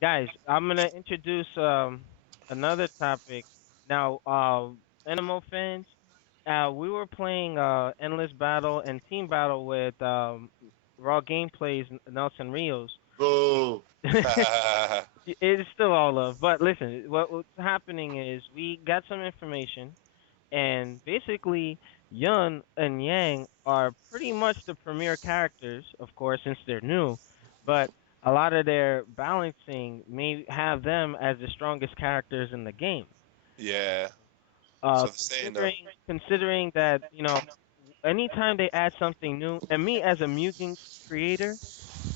guys, I'm gonna introduce another topic now. NMO fans, we were playing endless battle and team battle with raw gameplays Nelson Rios. Boo. It's still all love, but listen, what's happening is we got some information, and basically Yun and Yang are pretty much the premier characters, of course, since they're new, but a lot of their balancing may have them as the strongest characters in the game. Yeah. So they're saying though. Considering that anytime they add something new, and me as a mutant creator,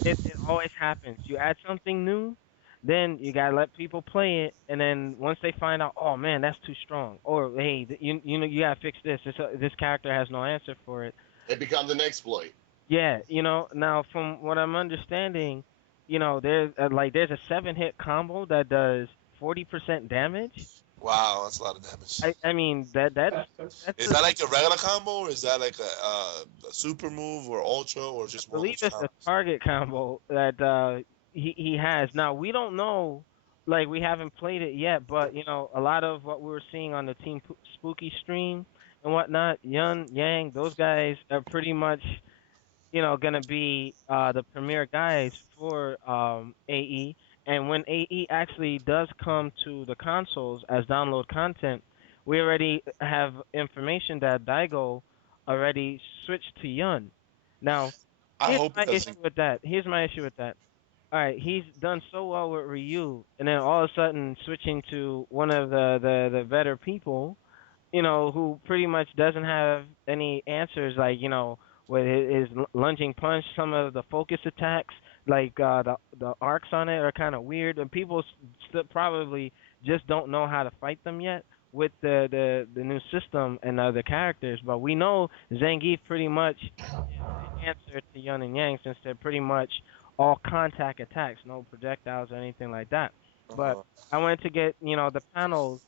it always happens. You add something new, then you gotta let people play it, and then once they find out, oh man, that's too strong, or hey, you know you gotta fix this. This character has no answer for it. It becomes an exploit. Yeah, now from what I'm understanding, there's a 7 hit combo that does 40% damage. Wow, that's a lot of damage. I mean that's Is that like a regular combo, or is that like a super move, or ultra, or I just one of believe those it's a combos? target combo that he has. Now we don't know, like we haven't played it yet, but a lot of what we were seeing on the Spooky stream and whatnot, Yun Yang, those guys are pretty much gonna be the premier guys for AE. And when AE actually does come to the consoles as download content, we already have information that Daigo already switched to Yun. Now, I here's hope my it issue doesn't. with that. Here's my issue with that. All right, he's done so well with Ryu, and then all of a sudden switching to one of the better people, who pretty much doesn't have any answers, like, with his lunging punch, some of the focus attacks, like the arcs on it are kind of weird, and people still probably just don't know how to fight them yet with the new system and the characters. But we know Zangief pretty much is the answer to Yun and Yang, since they're pretty much all contact attacks, no projectiles or anything like that. But Uh-huh. I wanted to get the panel's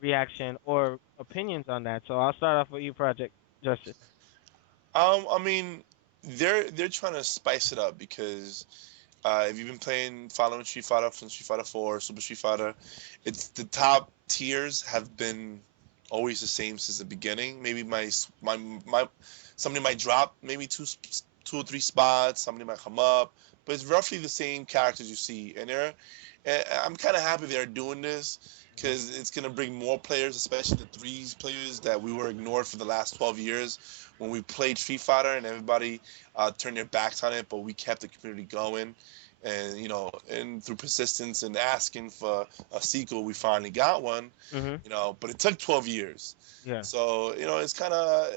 reaction or opinions on that. So I'll start off with you, Project Justice. I mean, they're trying to spice it up because if you've been playing, following Street Fighter from Street Fighter 4, Super Street Fighter, it's the top tiers have been always the same since the beginning. Maybe my somebody might drop maybe two or three spots. Somebody might come up, but it's roughly the same characters you see. I'm kind of happy they're doing this because it's gonna bring more players, especially the threes players that we were ignored for the last 12 years when we played Street Fighter and everybody turned their backs on it, but we kept the community going. And and through persistence and asking for a sequel, we finally got one. Mhm. But it took 12 years. Yeah. So it's kind of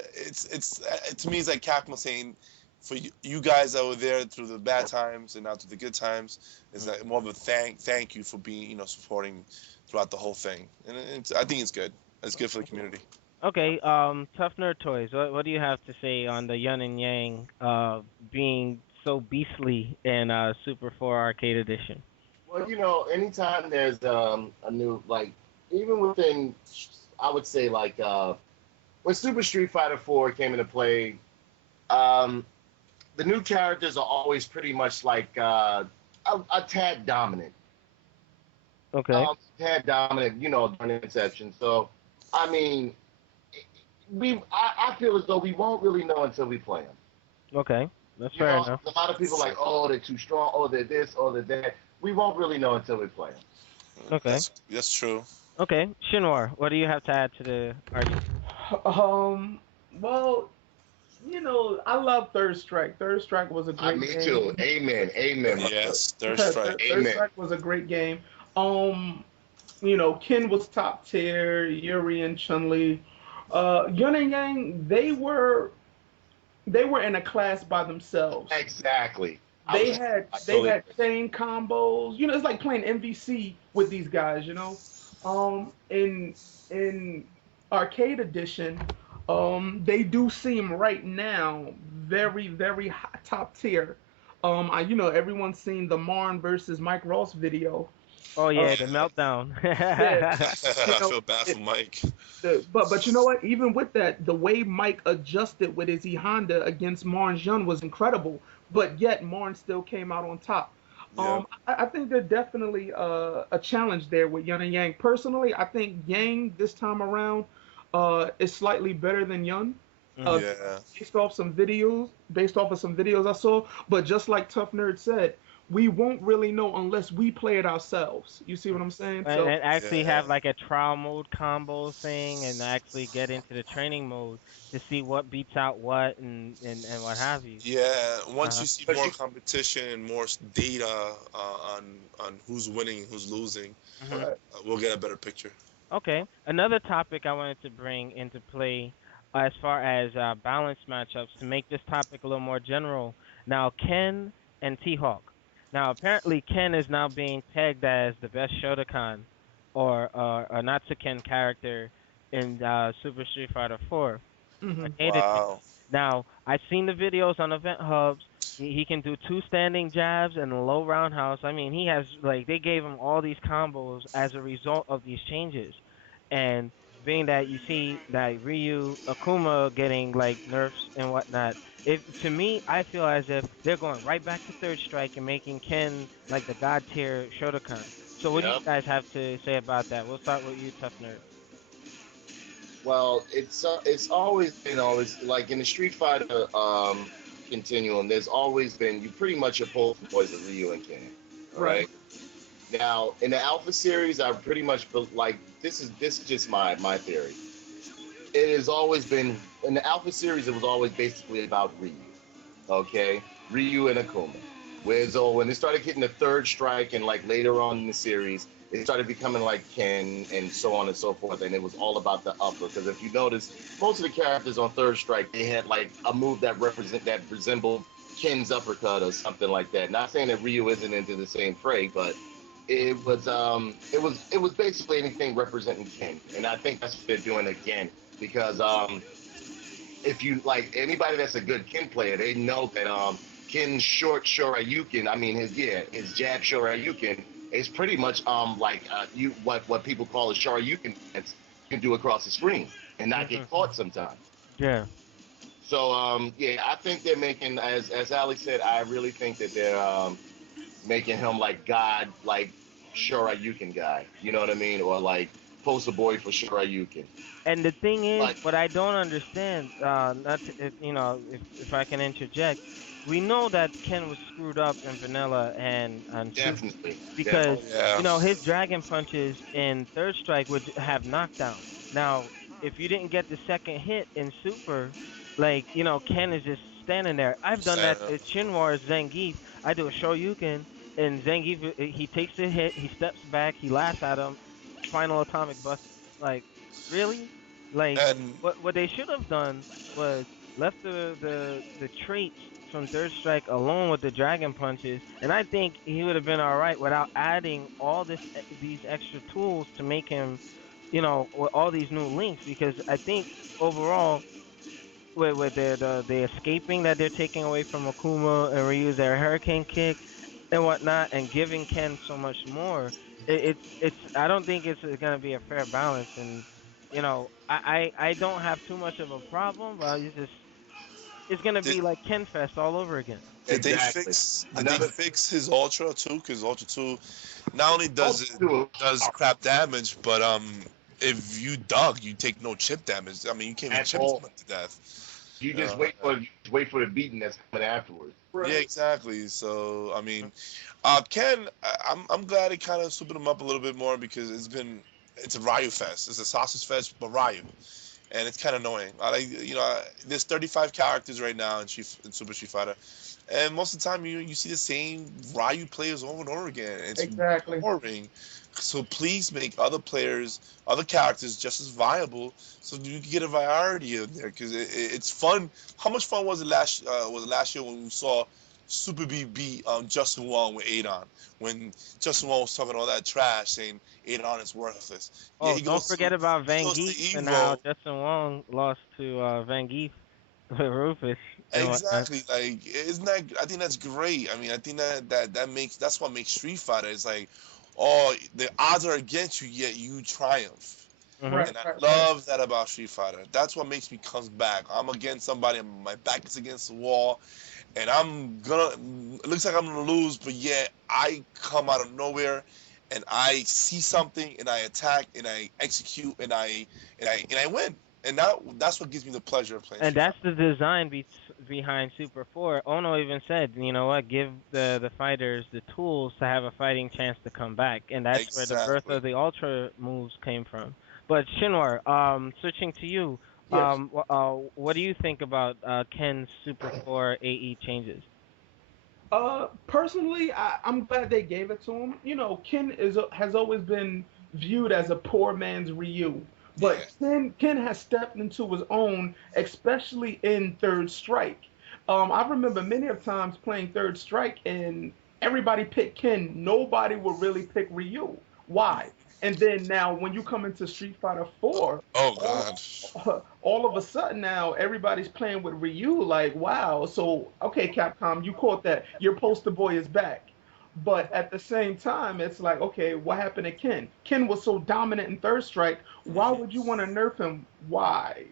to me it's like Capcom saying for you guys that were there through the bad times and now through the good times, it's like more of a thank you for being supporting throughout the whole thing, and I think it's good. It's good for the community. Okay. Tough Nerd Toys. What do you have to say on the Yun and Yang being so beastly in Super 4 Arcade Edition? Well, anytime there's a new, like, even within, I would say, like, when Super Street Fighter 4 came into play, um, the new characters are always pretty much like a tad dominant. Okay. Tad dominant, during inception. So, I mean, I feel as though we won't really know until we play them. Okay. That's fair enough. A lot of people are like, oh, they're too strong, oh, they're this, oh, they're that. We won't really know until we play them. Okay. That's true. Okay. Shinwar, what do you have to add to the argument? Um, well, I love Third Strike. Third Strike was a great Me game. too. Amen. Amen. Yes, Third Third Strike. Amen. Strike was a great game. Um, Ken was top tier. Yuri and Chun Li. Yun and Yang, they were in a class by themselves. Exactly. They had I they totally had chain combos. It's like playing MVC with these guys. In arcade edition, they do seem right now very very top tier. Everyone's seen the Marn versus Mike Ross video. Oh Uh, yeah, the meltdown. yeah, you I know, feel bad for it, Mike. but you know what? Even with that, the way Mike adjusted with his E Honda against Marn Jun was incredible. But yet Marn still came out on top. Yeah. I think there's definitely a challenge there with Yun and Yang. Personally, I think Yang this time around is slightly better than Yun. Uh, Mhm. Yeah. based off of some videos I saw. But just like Tough Nerd said, we won't really know unless we play it ourselves. You see what I'm saying? So And actually Yeah. have like a trial mode combo thing, and actually get into the training mode to see what beats out what and what have you. Yeah, once Uh-huh. you see But more you, competition and more data on who's winning, who's losing, Mhm. right. we'll get a better picture. Okay. Another topic I wanted to bring into play, as far as balance matchups, to make this topic a little more general. Now, Ken and T-Hawk. Now, apparently, Ken is now being pegged as the best Shotokan or not to Ken character in Super Street Fighter 4 mhm. arcade edition. Wow. Now, I've seen the videos on Event Hubs. He can do two standing jabs and a low roundhouse. I mean, he has like they gave him all these combos as a result of these changes, and being that you see that Ryu Akuma getting like nerfs and whatnot, if to me, I feel as if they're going right back to third strike and making Ken like the god tier Shotokan. So, what do you Yep. guys have to say about that? We'll start with you, Tough Nerd. Well, it's always been always like in the Street Fighter continuum. There's always been you pretty much are both boys of Ryu and Ken. All Right. right. Now in the Alpha series, I pretty much like this is just my theory. It has always been in the Alpha series. It was always basically about Ryu. Okay, Ryu and Akuma. Whereas when they started getting the third strike and like later on in the series, it started becoming like Ken and so on and so forth, and it was all about the upper. Because if you notice, most of the characters on third strike they had like a move that resembled Ken's uppercut or something like that. Not saying that Ryu isn't into the same fray, but it was basically anything representing Ken, and I think that's what they're doing again because if you like anybody that's a good Ken player, they know that Ken's short Shoryuken, I mean his jab Shoryuken is pretty much like you what people call a Shoryuken that's you can do across the screen and not Mhm. get caught sometimes. Yeah. So yeah, I think they're making as Ali said, I really think that they're making him like God like Shoryuken guy. You know what I mean? Or like poster boy for Shoryuken. And the thing is, Like what I don't understand, not to, if I can interject, we know that Ken was screwed up in Vanilla and Super definitely, because Oh definitely. yeah. his Dragon punches in Third Strike would have knockdown. Now, if you didn't get the second hit in Super, like Ken is just standing there. I've done that Stand up. to Chinwar's Zangief. I do a Shoryuken, and Zangief he takes the hit, he steps back, he laughs at him, final atomic bust. Like, really? Like, And what they should have done was left the traits from Third Strike alone with the dragon punches, and I think he would have been all right without adding all these extra tools to make him, with all these new links. Because I think overall, with the escaping that they're taking away from Akuma and Ryu's their Hurricane Kick and whatnot, and giving Ken so much more, it's I don't think it's gonna be a fair balance. And I don't have too much of a problem, but it's gonna did, be like Ken Fest all over again. Exactly. did they Another fix his Ultra too? Because Ultra 2 not only does it also does crap damage, but if you duck, you take no chip damage. I mean, you can't even at chip all. someone to death. You just Uh, wait for the beating that's coming afterwards. yeah, Right. exactly. So I mean, Ken, I'm glad it kind of souped him up a little bit more because it's a Ryu fest. It's a sausage fest, but Ryu, and it's kind of annoying. I like there's 35 characters right now in Super Street Fighter, and most of the time you see the same Ryu players over and over again. It's Exactly. boring. So please make other players, other characters just as viable, so you can get a variety in there. Because it's fun. How much fun was it last year when we saw Super B beat Justin Wong with Adon? When Justin Wong was talking all that trash, saying Adon is worthless. Yeah, Oh, don't forget about he Van goes to Geef and how Evo. Justin Wong lost to Van Geef with Rufus and whatnot. Exactly. Like, isn't that? I think that's great. I mean, I think that's what makes Street Fighter. It's like, oh, the odds are against you, yet you triumph. Hmm. Right. And I Right. Right. love that about Street Fighter. That's what makes me come back. I'm against somebody, and my back is against the wall, and I'm gonna. It looks like I'm gonna lose, but yeah, I come out of nowhere, and I see something, and I attack, and I execute, and I win. And that's what gives me the pleasure of playing And Street that's Fighter. the design behind Super 4. Ono even said, you know what, give the fighters the tools to have a fighting chance to come back, and that's where the birth Exactly. of the Ultra moves came from. But Shinwar, switching to you, Yes. what do you think about Ken's Super 4 AE changes? Personally, I'm glad they gave it to him. You know, has always been viewed as a poor man's Ryu, Yeah. but Ken has stepped into his own, especially in Third Strike. I remember many of times playing Third Strike, and everybody picked Ken. Nobody would really pick Ryu. Why? And then now, when you come into Street Fighter 4, Oh all God. all of a sudden now everybody's playing with Ryu. Like, wow. So, okay, Capcom, you caught that. Your poster boy is back. But at the same time, it's like, okay, what happened to Ken? Ken was so dominant in Third Strike. Why Hmm. would you want to nerf him? Why?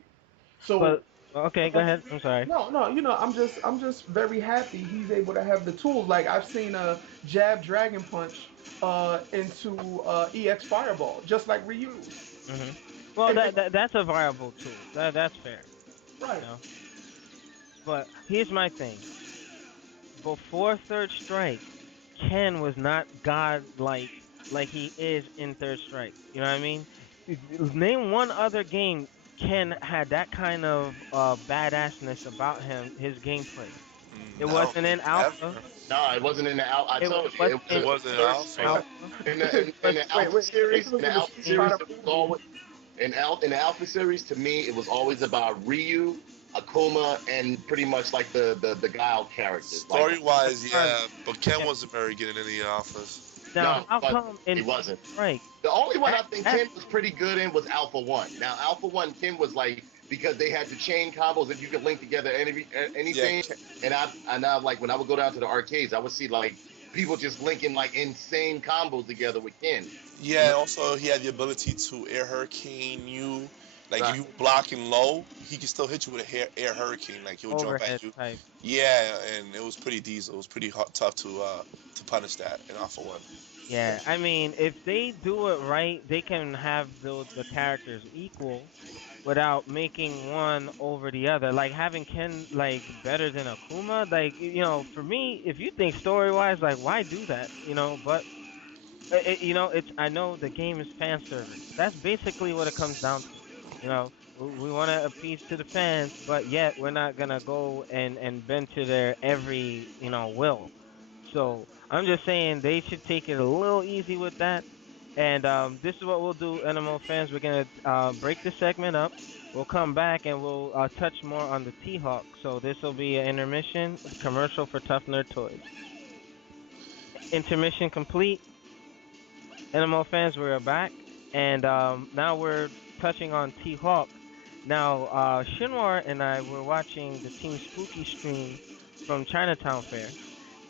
So, But okay, go ahead. I'm sorry. no, no, I'm just very happy he's able to have the tools. Like I've seen a jab Dragon Punch into EX Fireball, just like Ryu's. Hmm. Well, And that's a viable tool. That's fair, you right. know. But here's my thing. Before Third Strike, Ken was not godlike like he is in Third Strike. You know what I mean? Name one other game Ken had that kind of badassness about him, his gameplay. It I don't wasn't in think Alpha. ever. No, it wasn't in the Al. I It told you, wasn't it It in was wasn't third strike. alpha. Alpha. In But the Wait, Alpha wait. It series, in was the in the Alpha Street series, Fighter it was movie. always in the Alpha series. To me, it was always about Ryu, Akuma, and pretty much like the Guile characters. Like, Story wise, regardless, yeah, but Ken yeah. wasn't very good in any alphas. Now, no, how but come he in Third wasn't. Strike The only one that I think that Ken was pretty good in was Alpha One. Now, Alpha One, Ken was like because they had the chain combos that you could link together Yeah, anything. And I like when I would go down to the arcades, I would see like people just linking like insane combos together with Ken. You yeah, know, and also he had the ability to air hurricane you. Like if right? you were blocking low, he could still hit you with a air hurricane. Like he'll jump overhead at you. type. Yeah, and it was pretty diesel. It was pretty tough to punish that in Alpha One. Yeah, I mean, if they do it right, they can have the characters equal without making one over the other. Like having Ken like better than Akuma, like for me, if you think story wise, like why do that? But it's I know the game is fan service. That's basically what it comes down to. We want to appease to the fans, but yet we're not gonna go and bend to their every will. So I'm just saying they should take it a little easy with that. And this is what we'll do, NMO fans. We're gonna break this segment up. We'll come back and we'll touch more on the T-Hawk. So this will be an intermission commercial for Tough Nerd Toys. Intermission complete. NMO fans, we're back, and now we're touching on T-Hawk. Now, Shinwar and I were watching the Team Spooky stream from Chinatown Fair,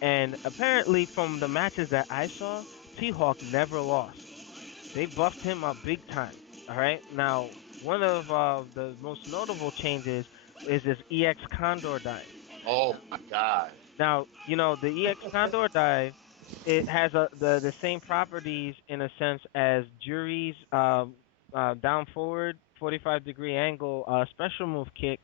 and apparently from the matches that I saw, T-Hawk never lost. They buffed him up big time. All right. Now, one of the most notable changes is this EX Condor dive. Oh my God. Now, the EX Condor dive, it has the same properties in a sense as Jury's down forward 45-degree angle special move kick,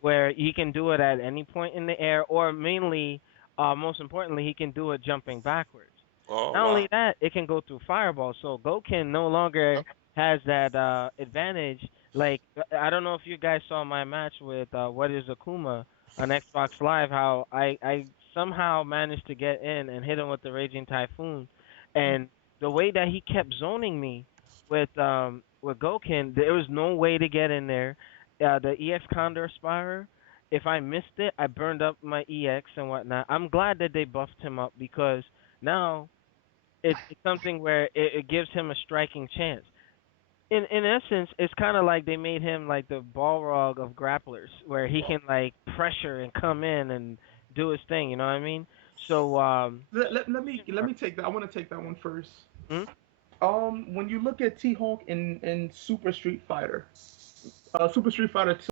where he can do it at any point in the air, or mainly, most importantly, he can do it jumping backwards. Oh Not wow. only that, it can go through fireball. So Goken no longer has that advantage. Like I don't know if you guys saw my match with What Is Akuma on Xbox Live. How I somehow managed to get in and hit him with the Raging Typhoon, and the way that he kept zoning me with Goken, there was no way to get in there. The EX Condor Spire. If I missed it, I burned up my EX and whatnot. I'm glad that they buffed him up because now it's something where it gives him a striking chance. In essence, it's kind of like they made him like the Balrog of grapplers, where he can like pressure and come in and do his thing. You know what I mean? So Let me take that. I want to take that one first. hmm? When you look at T-Hawk in Super Street Fighter, Super Street Fighter